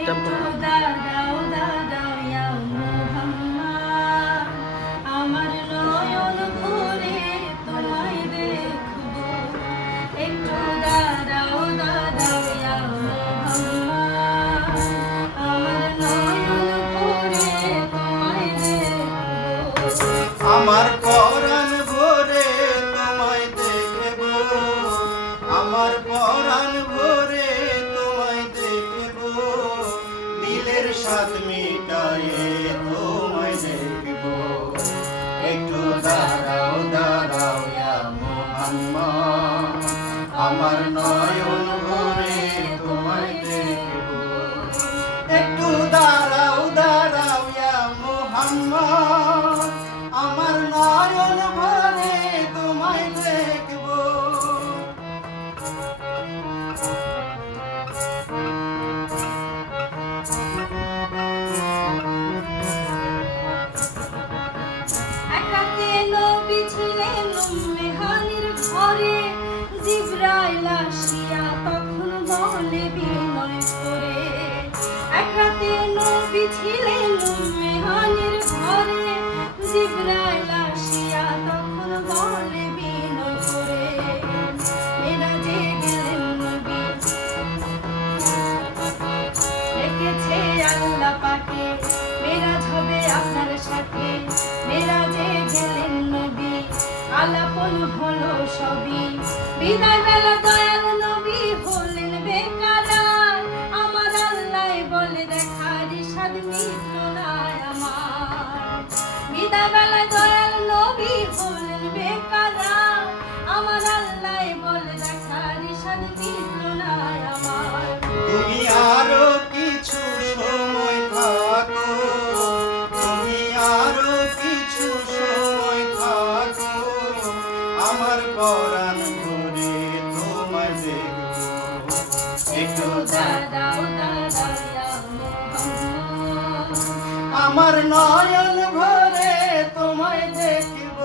একটু দাঁড়াও দাঁড়াও ইয়া মুহাম্মদ, আমার নয়ন ভরে তোমায় দেখবো। একটু দাঁড়াও দাঁড়াও ইয়া মুহাম্মদ, আমার নয়ন ভরে তোমায় দেখবো। আমার পরাণ ভরে তোমায় দেখব, আমার পরাণ ভরে তোমায় দেখব, দিলের স্বাদ মিটায়ে তোমায় দেখব। একটু দাঁড়াও দাঁড়াও ইয়া মুহাম্মদ, আমার নয়ন ভরে তোমায় দেখব। একটু দাঁড়াও দাঁড়াও ইয়া মুহাম্মদ, আমার নয়ন ভরে তোমায় দেখব। এক রাতে নবী ছিলেন উম্মে হানির ঘরে, জিবরাইল আসিয়া তখন বলে বিনয় করে। এক রাতে নবী ছিলেন উম্মে হানির ঘরে, জিবরাইল আসিয়া তখন বলে বিনয় করে। মেরাজে গেলেন নবী, ডেকেছে আল্লাহ পাকে, মেরাজ হবে আপনার সাথে। মেরাজে গেলেন নবী, আলাপন হলো সবই। বিদায় বেলা দয়াল নবী হলেন বেকারার, আমার আল্লাহ বলে দেখার স্বাদ মিটল না আমার। বিদায় বেলা দয়াল নবী হলেন বেকারার, আমার আল্লাহ বলে দেখার স্বাদ মিটল না আমার। তুমি আরো কিছু সময় থাকো, তুমি আরো কিছু সময় থাকো, আমার পরাণ ভরে তোমায় দেখব। একটু দাঁড়াও দাঁড়াও ইয়া মুহাম্মদ, আমার নয়ন ভরে তোমায় দেখব।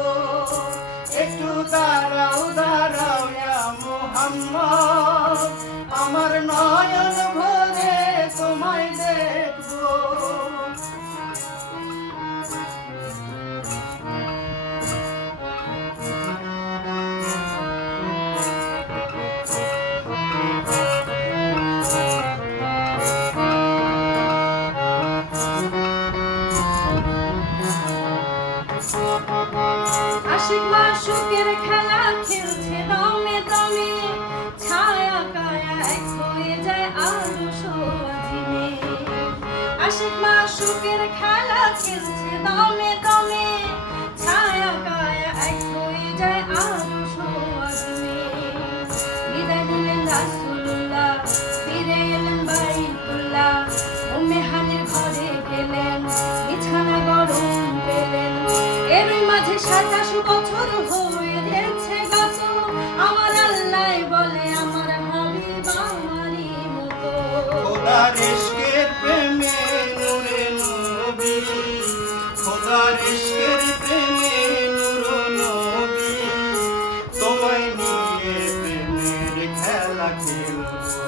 একটু দাঁড়াও দাঁড়াও ইয়া মুহাম্মদ, আমার নয়ন ভরে তোমায় দেখব। আশিক মাশুকের খেলা খেলছে দমে দমে, ছায়া কায়া এক হয়ে যায় আরো সোয়াজিমে। আশিক মাশুকের খেলা খেলছে দমে দমে, ছায়া কায়া এক হয়ে যায় আরো সোয়াজিমে। বিদায় নিলেন রাসূলুল্লাহ, ফিরে এলেন বাইতুল্লাহ, উম্মে হানির ঘরে গেলেন, বিছানা গরম পেলেন। এরই মাঝে ২৭ বছর হয়ে গেছে গত, আমার আল্লাহ বলে আমার হাবিব আমারই মতো। খোদার ইশকের প্রেমে নূরে নবী, খোদার ইশকের প্রেমে নূর নবী, তোমায় নিয়ে প্রেমের খেলা খেলবো।